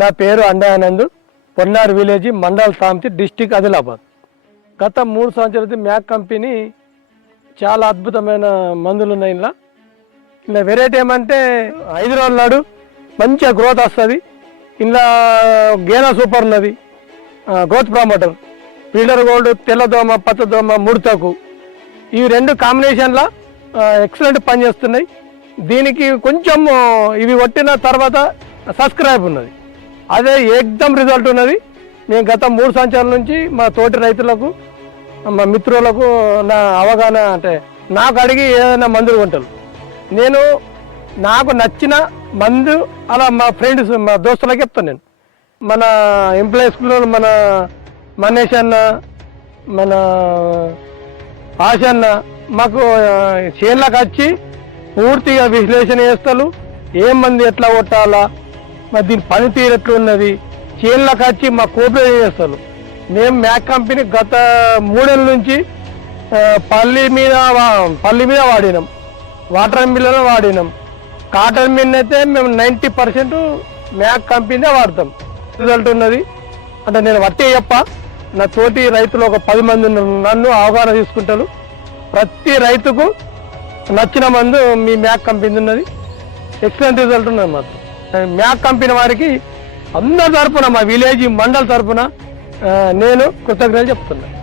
నా పేరు అండానందు పొన్నార్ విలేజ్ మండల్ సాంతి డిస్టిక్ ఆదిలాబాద్. గత మూడు సంవత్సరాలు మ్యాక్ కంపెనీ చాలా అద్భుతమైన మందులు ఉన్నాయి ఇలా. ఇలా వెరైటీ ఏమంటే హైదరాబాద్ నాడు మంచిగా గ్రోత్ వస్తుంది. ఇలా గేనా సూపర్ ఉన్నది. గ్రోత్ ప్రామోటర్ పీలర్ గోల్డ్ తెల్లదోమ పచ్చదోమ ముడతకు. ఈ రెండు కాంబినేషన్లో ఎక్సలెంట్ పనిచేస్తున్నాయి. దీనికి కొంచెం ఇవి కొట్టిన తర్వాత సబ్స్క్రైబ్ ఉన్నది. అదే ఏకదం రిజల్ట్ ఉన్నది. మేము గత మూడు సంవత్సరాల నుంచి మా తోటి రైతులకు మా మిత్రులకు నా అవగాహన అంటే నాకు అడిగి ఏదైనా మందులు కొంటారు. నేను నాకు నచ్చిన మందు అలా మా ఫ్రెండ్స్ మా దోస్తులకి చెప్తాను నేను. మన ఎంప్లాయీస్లో మన మనీష్ అన్న మన ఆశ అన్న మాకు చేన్లకు వచ్చి పూర్తిగా విశ్లేషణ చేస్తారు. ఏం మంది ఎట్లా కొట్టాలా మరి దీని పనితీరు ఎట్లున్నది? ఉన్నది వచ్చి మా కోఆపరేట్ చేస్తారు మేము మ్యాక్ కంపెనీ గత మూడేళ్ళ నుంచి పల్లి మీద వా- పల్లి మీద వాడినాం. వాటర్ మిల్లలో వాడినాం. కాటన్ మిల్ అయితే మేము నైంటీ పర్సెంట్ మ్యాక్ కంపెనీనే వాడతాం. రిజల్ట్ ఉన్నది. అంటే నేను వట్టే చెప్ప నా తోటి రైతులు ఒక పది మంది నన్ను అవగాహన తీసుకుంటారు. ప్రతి రైతుకు నచ్చిన మందు మీ మ్యాక్ కంపెనీ ఉన్నది. ఎక్సలెంట్ రిజల్ట్ ఉన్నది మాత్రం మ్యాక్ కంపెనీ వారికి అందరి తరపున మా విలేజ్ మండల్ తరపున నేను కృతజ్ఞతలు చెప్తున్నాను